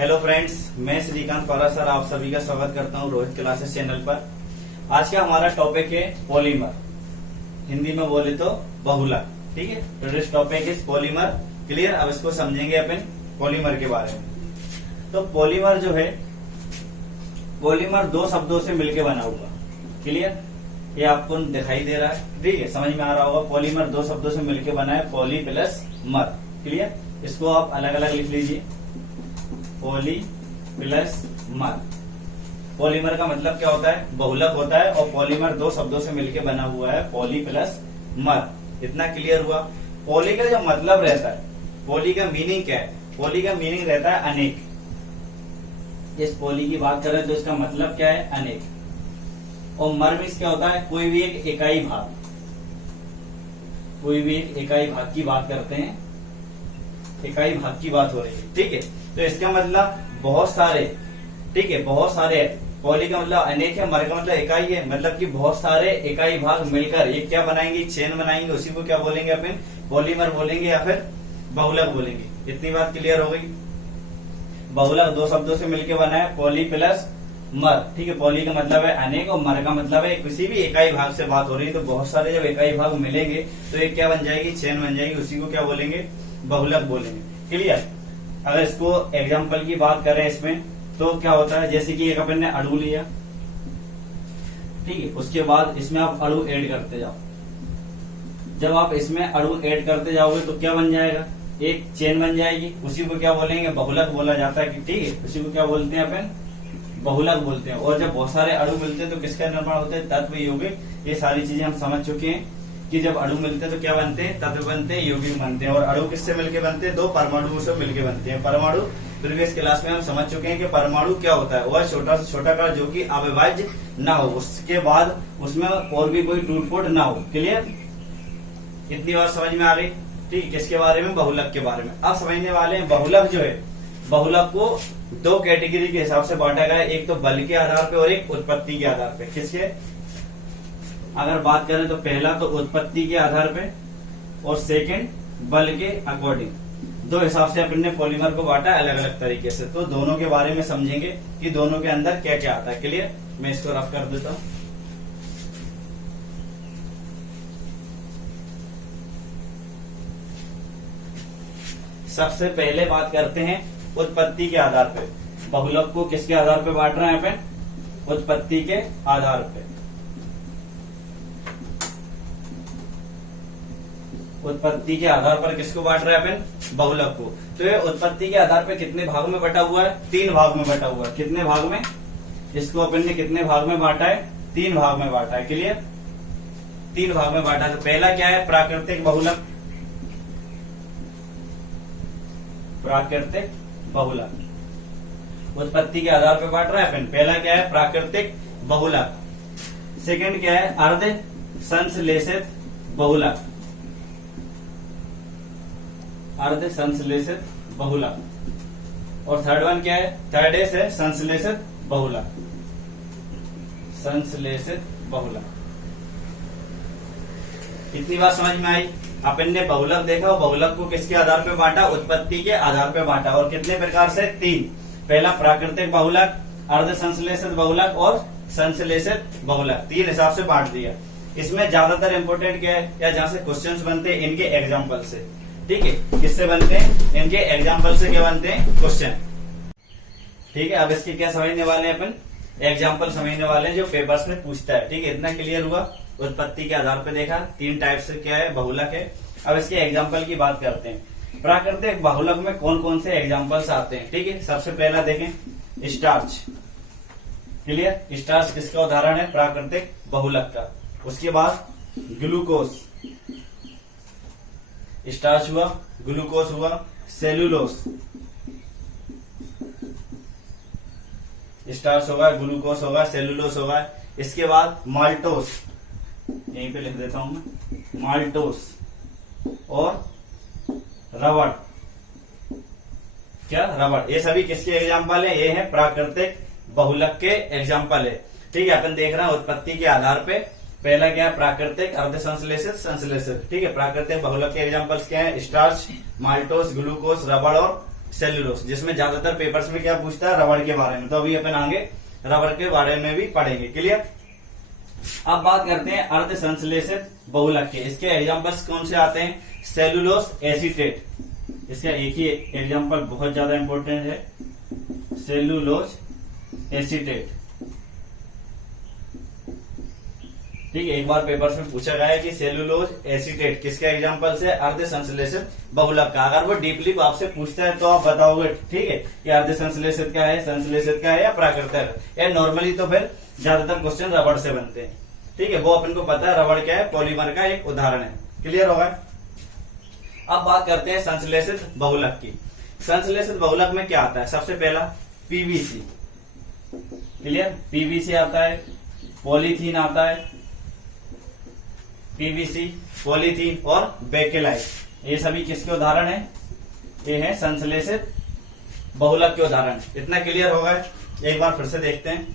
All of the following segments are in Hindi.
हेलो फ्रेंड्स, मैं श्रीकांत पौरा सर आप सभी का स्वागत करता हूं रोहित क्लासेस चैनल पर। आज का हमारा टॉपिक है पॉलीमर, हिंदी में बोले तो बहुलक। ठीक है, today's topic is polymer. Clear? अब इसको समझेंगे अपन पॉलीमर के बारे में। तो पॉलीमर जो है, पॉलीमर दो शब्दों से मिलकर बना हुआ। क्लियर? ये आपको दिखाई दे रहा है, ठीक है, समझ में आ रहा होगा। पॉलीमर दो शब्दों से मिलकर बना है, पॉली प्लस मर। क्लियर? इसको आप अलग अलग लिख लीजिए, पॉली प्लस मर। पॉलीमर का मतलब क्या होता है? बहुलक होता है। और पॉलीमर दो शब्दों से मिलकर बना हुआ है, पॉली प्लस मर। इतना क्लियर हुआ। पॉली का जो मतलब रहता है, पॉली का मीनिंग क्या है? पॉली का मीनिंग रहता है अनेक। इस पॉली की बात करें तो इसका मतलब क्या है? अनेक। और मर मीन्स क्या होता है? कोई भी एक इकाई भाग, कोई भी एक इकाई भाग की बात करते हैं, इकाई भाग की बात हो रही है। ठीक है, तो इसका मतलब बहुत सारे, ठीक है, बहुत सारे। पॉली का मतलब अनेक है, मर का मतलब इकाई है, मतलब कि बहुत सारे इकाई भाग मिलकर एक क्या बनाएंगे? चेन बनाएंगे। उसी को क्या बोलेंगे अपन? पॉलीमर बोलेंगे या फिर बहुलक बोलेंगे। इतनी बात क्लियर हो गई। बहुलक दो शब्दों से मिलकर बना है, पॉली प्लस मर। ठीक है, पॉली का मतलब है अनेक और मर का मतलब है किसी भी इकाई भाग से बात हो रही है। तो बहुत सारे जब इकाई भाग मिलेंगे तो एक क्या बन जाएगी? चेन बन जाएगी। उसी को क्या बोलेंगे? बहुलक बोलेंगे। क्लियर? अगर इसको एग्जाम्पल की बात करें इसमें तो क्या होता है? जैसे कि एक अपन ने अणु लिया, ठीक है, उसके बाद इसमें आप अणु ऐड करते जाओ। जब आप इसमें अणु ऐड करते जाओगे तो क्या बन जाएगा? एक चेन बन जाएगी। उसी को क्या बोलेंगे? बहुलक बोला जाता है। ठीक है, उसी को क्या बोलते हैं अपन? बहुलक बोलते हैं। और जब बहुत सारे अणु मिलते हैं तो किसका निर्माण होता है? तत्व, यौगिक। ये सारी चीजें हम समझ चुके हैं कि जब अणु मिलते हैं तो क्या बनते हैं? तत्व बनते हैं, यौगिक बनते हैं। और अणु किससे मिलके बनते हैं? दो परमाणुओं से मिलके बनते हैं। परमाणु प्रीवियस क्लास में हम समझ चुके हैं कि परमाणु क्या होता है? वह छोटा से छोटा कण जो कि अविभाज्य ना हो, उसके बाद उसमें और भी कोई टूट फूट ना हो। क्लियर? इतनी बात समझ में आ रही? ठीक, किसके बारे में? बहुलक के बारे में। अब समझने वाले हैं बहुलक जो है, बहुलक को दो कैटेगरी के हिसाब से बांटा गया है। एक तो बल के आधार पे और एक उत्पत्ति के आधार पे। किसके? अगर बात करें तो पहला तो उत्पत्ति के आधार पे और सेकंड बल के अकॉर्डिंग। दो हिसाब से अपन ने पॉलीमर को बांटा अलग अलग तरीके से। तो दोनों के बारे में समझेंगे कि दोनों के अंदर क्या क्या आता है। क्लियर? मैं इसको रफ कर देता हूं। सबसे पहले बात करते हैं उत्पत्ति के आधार पे। बहुलक को किसके आधार पे बांट रहे हैं अपन? उत्पत्ति के आधार पे। उत्पत्ति के आधार पर किसको बांट रहे हैं अपन? बहुलक को। तो ये उत्पत्ति के आधार पे कितने भाग में बटा हुआ है? तीन भाग में बटा हुआ है। कितने भाग में? इसको अपन ने कितने भाग में बांटा है? तीन भाग में बांटा है। क्लियर? तीन भाग में बांटा है। तो पहला क्या है? प्राकृतिक बहुलक। प्राकृतिक बहुलक उत्पत्ति के आधार पर बांट रहे हैं अपन। पहला क्या है? प्राकृतिक बहुलक। सेकंड क्या है? अर्ध संश्लेषित बहुलक। अर्ध संश्लेषित बहुलक। और थर्ड वन क्या है? थर्ड है संश्लेषित बहुलक। संश्लेषित बहुलक। इतनी बात समझ में आई? अपन ने बहुलक देखा और बहुलक को किसके आधार पे बांटा? उत्पत्ति के आधार पे बांटा। और कितने प्रकार से? तीन। पहला प्राकृतिक बहुलक, अर्ध संश्लेषित बहुलक और संश्लेषित बहुलक। तीन हिसाब से बांट दिया। इसमें ज्यादातर इंपोर्टेंट क्या है या जहां से क्वेश्चंस बनते हैं इनके एग्जाम्पल से। ठीक है, किससे बनते हैं? इनके एग्जाम्पल से क्या बनते हैं? क्वेश्चन। ठीक है, अब इसके क्या समझने वाले हैं अपन? एग्जाम्पल समझने वाले हैं जो पेपर्स में पूछता है। ठीक है, इतना क्लियर हुआ? उत्पत्ति के आधार पर देखा, तीन टाइप से क्या है? बहुलक है। अब इसके एग्जाम्पल की बात करते हैं। प्राकृतिक बहुलक में कौन कौन से एग्जाम्पल्स आते हैं? ठीक है, सबसे पहला देखें स्टार्च। क्लियर? स्टार्च किसका उदाहरण है? प्राकृतिक बहुलक का। उसके बाद ग्लूकोज, स्टार्च हुआ, ग्लूकोज हुआ, सेलुलोज, स्टार्च होगा, ग्लूकोज होगा, सेलुलोज होगा। इसके बाद माल्टोस, यहीं पे लिख देता हूं मैं, माल्टोस और रबड़। क्या? रबड़। ये सभी किसके एग्जाम्पल है? ये है प्राकृतिक बहुलक के एग्जाम्पल है। ठीक है, अपन देख रहे हैं उत्पत्ति के आधार पे। पहला क्या है? प्राकृतिक, अर्ध संश्लेषित, संश्लेषित। ठीक है, प्राकृतिक बहुलक के एग्जाम्पल्स क्या है? स्टार्च, माल्टोस, ग्लूकोज, रबड़ और सेल्यूलोज, जिसमें ज्यादातर पेपर्स में क्या पूछता है, रबड़ के बारे में। तो अभी अपन आगे रबड़ के बारे में भी पढ़ेंगे। क्लियर। अब बात करते हैं अर्ध संश्लेषित बहुलक के। इसके एग्जांपल्स कौन से आते हैं, सेल्यूलोज एसीटेट, इसका एक ही एग्जांपल बहुत ज्यादा इंपॉर्टेंट है, सेल्यूलोज एसीटेट। ठीक है, एक बार पेपर्स में पूछा गया है कि सेल्यूलोज एसीटेट किसका एग्जांपल है, अर्ध संश्लेषित बहुलक का। अगर वो डीपली आपसे पूछता है तो आप बताओगे, ठीक है, कि अर्ध संश्लेषित का है, संश्लेषित का है या प्राकृतिक, या नॉर्मली तो फिर ज्यादातर क्वेश्चन रबड़ से बनते हैं। ठीक है, वो अपन को पता है रबड़ क्या है, पॉलीमर का एक उदाहरण है। क्लियर होगा। अब बात करते हैं संश्लेषित बहुलक की। संश्लेषित बहुलक में क्या आता है, सबसे पहला पीवीसी। क्लियर, पीवीसी आता है, पॉलीथीन आता है, पीवीसी, पॉलीथीन और बेकेलाइट, ये सभी किसके उदाहरण है, ये है संश्लेषित बहुलक के उदाहरण। इतना क्लियर होगा। एक बार फिर से देखते हैं।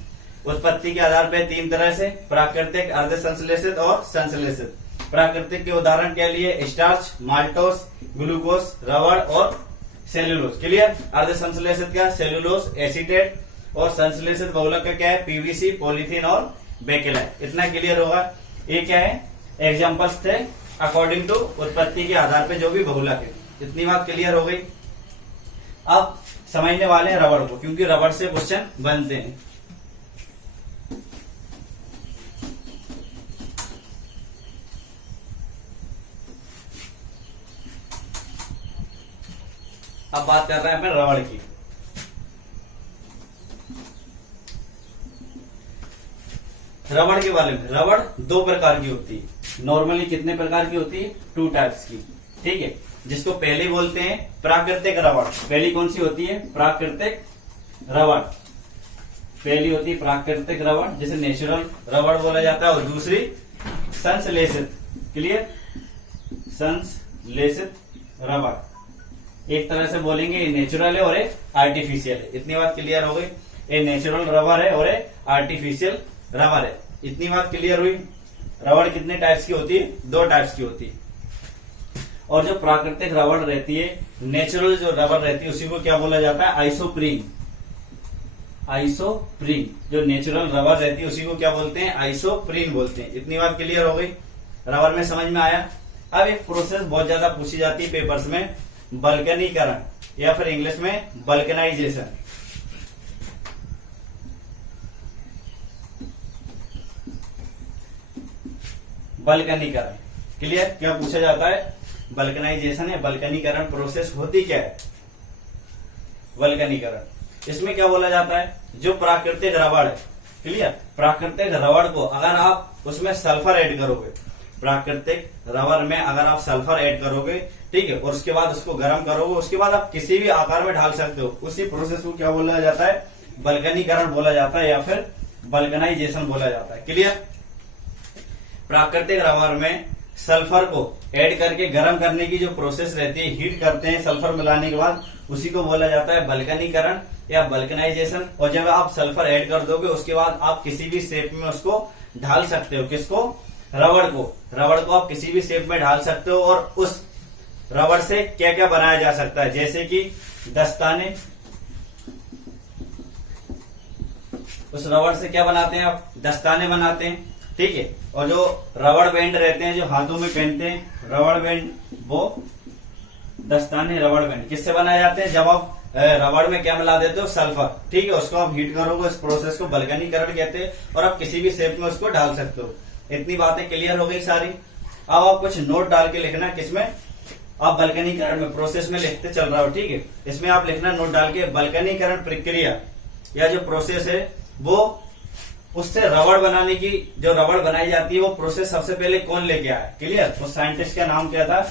उत्पत्ति के आधार पर तीन तरह से, प्राकृतिक, अर्ध संश्लेषित और संश्लेषित। प्राकृतिक के उदाहरण के लिए स्टार्च, माल्टोस, ग्लूकोज, रबड़ और सेल्यूलोज। क्लियर। अर्ध संश्लेषित का सेल्यूलोज एसीटेट और संश्लेषित बहुलक का क्या है, पीवीसी, पॉलीथीन और बेकेलाइट। इतना क्लियर होगा। ये क्या है, एग्जाम्पल्स थे अकॉर्डिंग टू उत्पत्ति के आधार पे जो भी बहुलक है। इतनी बात क्लियर हो गई। अब समझने वाले हैं रबड़ को, क्योंकि रबड़ से क्वेश्चन बनते हैं। अब बात कर रहे हैं अपन रबड़ की। रबड़ के बारे में, रबड़ दो प्रकार की होती है। नॉर्मली कितने प्रकार की होती है, 2 टाइप्स की। ठीक है, जिसको पहले बोलते हैं प्राकृतिक रबड़। पहली कौन सी होती है, प्राकृतिक रबड़। पहली होती है प्राकृतिक रबड़, जिसे नेचुरल रबड़ बोला जाता है, और दूसरी संश्लेषित। क्लियर, संश्लेषित रबड़। एक तरह से बोलेंगे ये नेचुरल है और एक आर्टिफिशियल है। इतनी बात क्लियर हो गई। ये नेचुरल रबड़ है और एक आर्टिफिशियल रबड़ है। इतनी बात क्लियर हुई। रबड़ कितने टाइप्स की होती है, 2 टाइप्स की होती है। और जो प्राकृतिक रबड़ रहती है, नेचुरल जो रबड़ रहती है, उसी को क्या बोला जाता है, आइसोप्रीन। आइसोप्रीन जो नेचुरल रबड़ रहती है, उसी को क्या बोलते हैं, आइसोप्रीन बोलते हैं। इतनी बात क्लियर हो गई। रबड़ में समझ में आया। अब एक प्रोसेस बहुत ज्यादा पूछी जाती है पेपर्स में, बल्कनीकरण, या फिर इंग्लिश में बल्कनाइजेशन। बल्कनीकरण। क्लियर, क्या पूछा जाता है, बल्कनाइजेशन है, बल्कनीकरण प्रोसेस होती क्या है, बल्कनीकरण। इसमें क्या बोला जाता है, जो प्राकृतिक रबड़ है, क्लियर, प्राकृतिक रबड़ को अगर आप उसमें सल्फर ऐड करोगे, प्राकृतिक रबड़ में अगर आप सल्फर ऐड करोगे, ठीक है, और उसके बाद उसको गर्म करोगे, उसके बाद आप किसी भी आकार में ढाल सकते हो। उसी प्रोसेस को क्या बोला जाता है, बल्कनीकरण बोला जाता है, या फिर बल्कनाइजेशन बोला जाता है। क्लियर। प्राकृतिक रबड़ में सल्फर को ऐड करके गर्म करने की जो प्रोसेस रहती है, हीट करते हैं सल्फर मिलाने के बाद, उसी को बोला जाता है बल्कनीकरण या बल्कनाइजेशन। और जब आप सल्फर ऐड कर दोगे, उसके बाद आप किसी भी शेप में उसको ढाल सकते हो। किसको, रबड़ को। रबड़ को आप किसी भी शेप में ढाल सकते हो। और उस रबड़ से क्या क्या बनाया जा सकता है, जैसे कि दस्ताने। उस रबड़ से क्या बनाते हैं आप, दस्ताने बनाते हैं। ठीक है, और जो रबड़ बैंड रहते हैं जो हाथों में पहनते हैं, रबड़ बैंड, वो दस्ताने, रबड़ बैंड किससे बनाए जाते हैं, जब आप रबड़ में क्या मिला देते हो, सल्फर। ठीक है, उसको आप हीट करोगे, इस प्रोसेस को बल्कनीकरण कहते हैं, और आप किसी भी शेप में उसको डाल सकते हो। इतनी बातें क्लियर हो गई सारी। अब आप कुछ नोट डाल के लिखना, किसमें, आप बल्कनीकरण में प्रोसेस में लिखते चल रहा हो। ठीक है, इसमें आप लिखना नोट डाल के, बल्कनीकरण प्रक्रिया या जो प्रोसेस है, वो उससे रबड़ बनाने की, जो रबड़ बनाई जाती है, वो प्रोसेस सबसे पहले कौन लेके आया। क्लियर, उस साइंटिस्ट का नाम क्या था,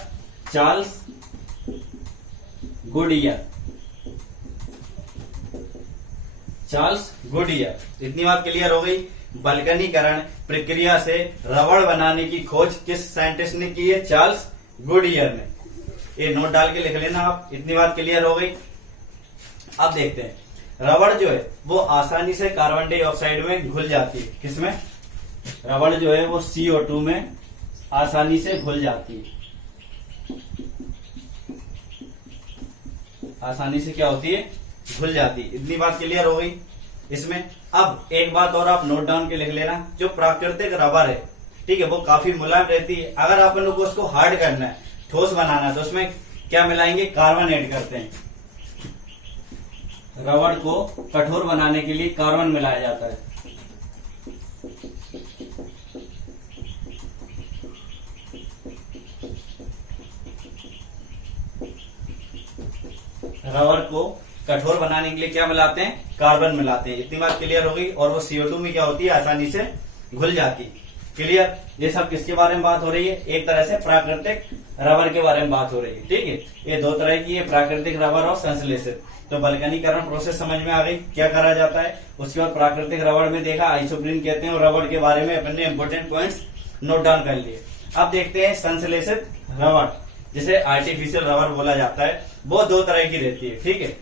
चार्ल्स गुडियर। Charles Goodyear. इतनी बात क्लियर हो गई। बल्कनीकरण प्रक्रिया से रबड़ बनाने की खोज किस साइंटिस्ट ने की है, चार्ल्स गुडियर ने। ये नोट डाल के लिख लेना आप। इतनी बात क्लियर हो गई। अब देखते हैं, रबड़ जो है वो आसानी से कार्बन डाइऑक्साइड में घुल जाती है। किसमें, रबड़ जो है वो CO2 में आसानी से घुल जाती है। आसानी से क्या होती है, घुल जाती है। इतनी बात क्लियर हो गई इसमें। अब एक बात और आप नोट डाउन के लिख लेना, जो प्राकृतिक रबर है, ठीक है, वो काफी मुलायम रहती है। अगर आप लोग को उसको हार्ड करना है, ठोस बनाना है, तो उसमें क्या मिलाएंगे, कार्बन ऐड करते हैं। रबड़ को कठोर बनाने के लिए कार्बन मिलाया जाता है। रबर को कठोर बनाने के लिए क्या मिलाते हैं, कार्बन मिलाते हैं। इतनी बात क्लियर हो गई। और वो CO2 में क्या होती है, आसानी से घुल जाती। क्लियर। ये सब किसके बारे में बात हो रही है, एक तरह से प्राकृतिक रबर के बारे में बात हो रही है। ठीक है, ये दो तरह की है, प्राकृतिक रबर और संश्लेषित। तो वल्कनीकरण प्रोसेस समझ में आ गई, क्या करा जाता है। उसके बाद प्राकृतिक रबर में देखा आइसोप्रीन कहते हैं, और रबर के बारे में अपने इंपोर्टेंट पॉइंट्स नोट डाउन कर लिए। अब देखते हैं संश्लेषित रबर, जिसे आर्टिफिशियल रबर बोला जाता है। वो दो तरह की रहती है। ठीक है,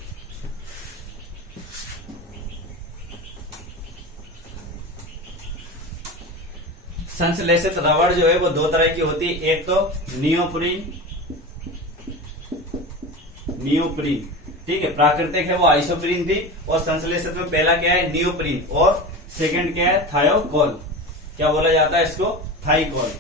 संश्लेषित रबर जो है वो दो तरह की होती है। एक तो नियोप्रीन, ठीक है, प्राकृतिक है वो आइसोप्रीन थी, और संश्लेषित में पहला क्या है, नियोप्रीन, और सेकंड क्या है, थायोकोल। क्या बोला जाता है इसको, थाइकोल।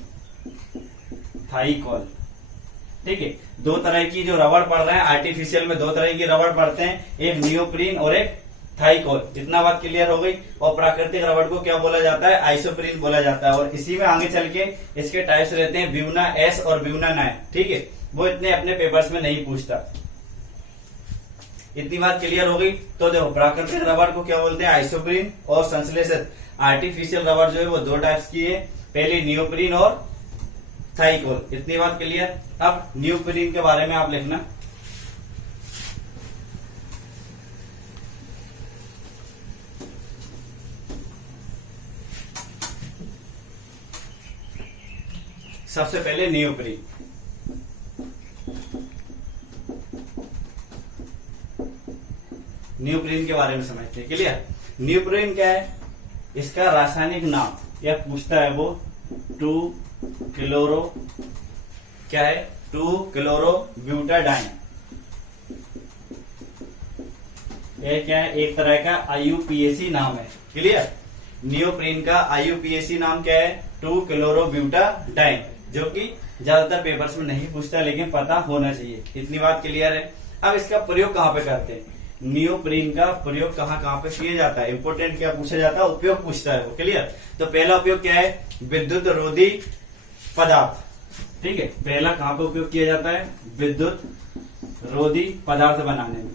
ठीक है, दो तरह की जो रबड़ पड़ रहे हैं आर्टिफिशियल में, दो तरह की रबड़ पड़ते हैं, एक नियोप्रीन और एक थाइकोल। इतना बात क्लियर हो गई। और प्राकृतिक रबड़ को क्या बोला जाता है, आइसोप्रीन बोला जाता है। और इसी में आगे चल के इसके टाइप्स रहते हैं, ब्यूना एस और ब्यूना 9। ठीक है, वो इतने अपने पेपर्स में नहीं पूछता। इतनी बात क्लियर हो गई। तो देखो, प्राकृतिक रबड़ को क्या बोलते हैं, आइसोप्रीन, और संश्लेषित आर्टिफिशियल रबड़ जो है वो दो टाइप्स की है, पहली नियोप्रीन और थाइकोल। इतनी बात क्लियर। अब नियोप्रीन के बारे में आप लिखना। सबसे पहले नियोप्रीन। नियोप्रीन के बारे में समझते हैं। क्लियर। नियोप्रीन क्या है, इसका रासायनिक नाम यह पूछता है वो 2 क्लोरो, क्या है, 2 क्लोरो ब्यूटाडाइन। यह क्या है, एक तरह का IUPAC नाम है। क्लियर। नियोप्रीन का IUPAC नाम क्या है, 2 क्लोरो ब्यूटाडाइन, जो कि ज्यादातर पेपर्स में नहीं पूछता, लेकिन पता होना चाहिए। इतनी बात क्लियर है। अब इसका प्रयोग कहाँ पे करते हैं, नियोप्रीन का प्रयोग कहाँ पे किया जाता है, इंपोर्टेंट क्या पूछा जाता है, उपयोग पूछता है वो। क्लियर। तो पहला उपयोग क्या है, विद्युत रोधी पदार्थ। ठीक है, पहला कहाँ पे उपयोग किया जाता है, विद्युत रोधी पदार्थ बनाने में,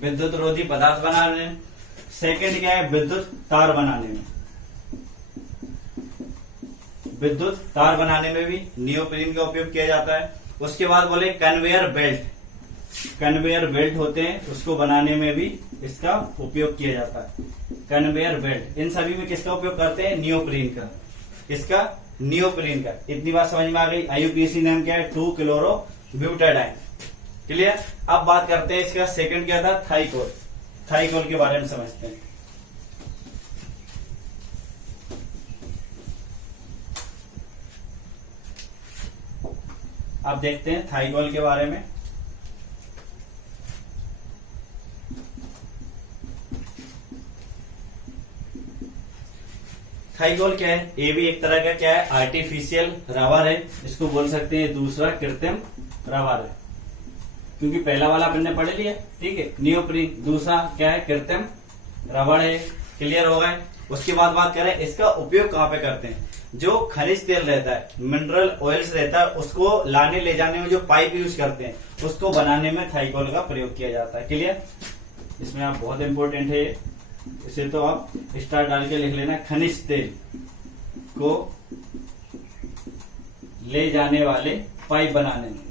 विद्युत रोधी पदार्थ बनाने में। सेकंड क्या है, विद्युत तार बनाने में, विद्युत तार बनाने में भी नियोप्रीन का उपयोग किया जाता है। उसके बाद बोले कन्वेयर बेल्ट, कन्वेयर बेल्ट होते हैं, उसको बनाने में भी इसका उपयोग किया जाता है, कन्वेयर बेल्ट। इन सभी में किसका उपयोग करते हैं, नियोप्रीन का। इसका नियोप्रीन का। इतनी बात समझ में आ गई। IUPAC नाम क्या है, 2 क्लोरो ब्यूटाडाइन। क्लियर। अब बात करते हैं इसका सेकंड क्या था, थाइकोल। थाइकोल के बारे में समझते हैं। अब देखते हैं थाइकोल के बारे में। थाइकोल क्या है, ये भी एक तरह का क्या है, आर्टिफिशियल रबर है। इसको बोल सकते हैं दूसरा कृत्रिम रबर है, क्योंकि पहला वाला अपन ने पढ़ लिया। ठीक है, नियोप्रीन। दूसरा क्या है, कृत्रिम रबर है। क्लियर हो गए। उसके बाद बात करें इसका उपयोग कहाँ पे करते हैं, जो खनिज तेल रहता है, मिनरल ऑयल्स रहता है, उसको लाने ले जाने में जो पाइप यूज करते हैं, उसको बनाने में थाइकोल का प्रयोग किया जाता है। क्लियर। इसमें आप बहुत इंपॉर्टेंट है, इसे तो आप स्टार डाल के लिख लेना, खनिज तेल को ले जाने वाले पाइप बनाने में,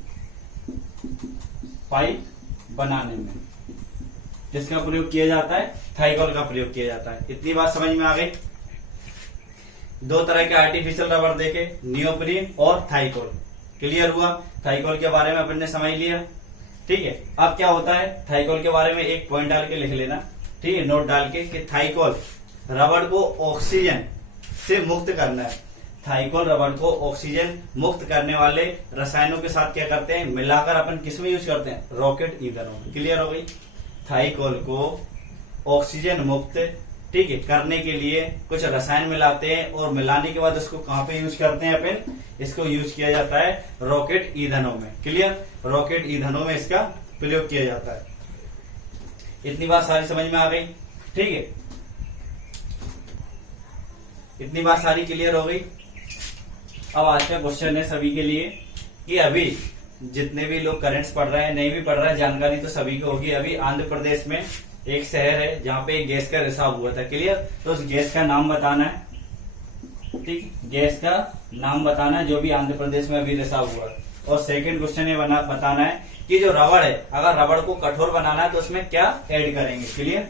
पाइप बनाने में जिसका प्रयोग किया जाता है, थाइकोल का प्रयोग किया जाता है। इतनी बात समझ में आ गई। दो तरह के आर्टिफिशियल रबर देखे, नियोप्रीन और थाइकोल। क्लियर हुआ। थाइकोल के बारे में अपन ने समझ लिया। ठीक है। अब क्या होता है, थाइकोल के बारे में एक पॉइंट डाल के लिख लेना। ठीक है, नोट डाल के कि थाइकोल रबर को ऑक्सीजन से मुक्त करना है। थाइकोल रबड़ को ऑक्सीजन मुक्त करने वाले रसायनों के साथ क्या करते हैं, मिलाकर अपन किस में यूज करते हैं, रॉकेट ईंधनों में। क्लियर हो गई। थाइकोल को ऑक्सीजन मुक्त, ठीक है, करने के लिए कुछ रसायन मिलाते हैं और मिलाने के बाद उसको कहां पे यूज करते हैं अपन, इसको यूज किया जाता है रॉकेट ईंधनों में। क्लियर, रॉकेट ईंधनों में इसका प्रयोग किया जाता है। इतनी बात सारी समझ में आ गई, ठीक है, इतनी बात सारी क्लियर हो गई। अब आज का क्वेश्चन है सभी के लिए कि अभी जितने भी लोग करंट्स पढ़ रहे हैं, नहीं भी पढ़ रहे हैं, जानकारी तो सभी को होगी। अभी आंध्र प्रदेश में एक शहर है जहां पे एक गैस का रिसाव हुआ था। क्लियर, तो उस गैस का नाम बताना है, ठीक, गैस का नाम बताना है जो भी आंध्र प्रदेश में अभी रिसाव हुआ। और सेकंड क्वेश्चन ये बताना है कि जो रबड़ है, अगर रबड़ को कठोर बनाना है तो उसमें क्या ऐड करेंगे। क्लियर,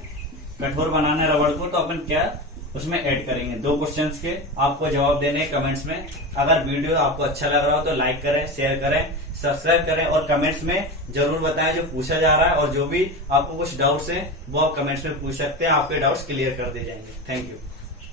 कठोर बनाना है रबड़ को तो अपन क्या उसमें ऐड करेंगे। 2 क्वेश्चंस के आपको जवाब देने हैं कमेंट्स में। अगर वीडियो आपको अच्छा लग रहा हो तो लाइक करें, शेयर करें, सब्सक्राइब करें और कमेंट्स में जरूर बताएं जो पूछा जा रहा है। और जो भी आपको कुछ डाउट्स है वो आप कमेंट्स में पूछ सकते हैं, आपके डाउट्स क्लियर कर दिए जाएंगे। Thank you.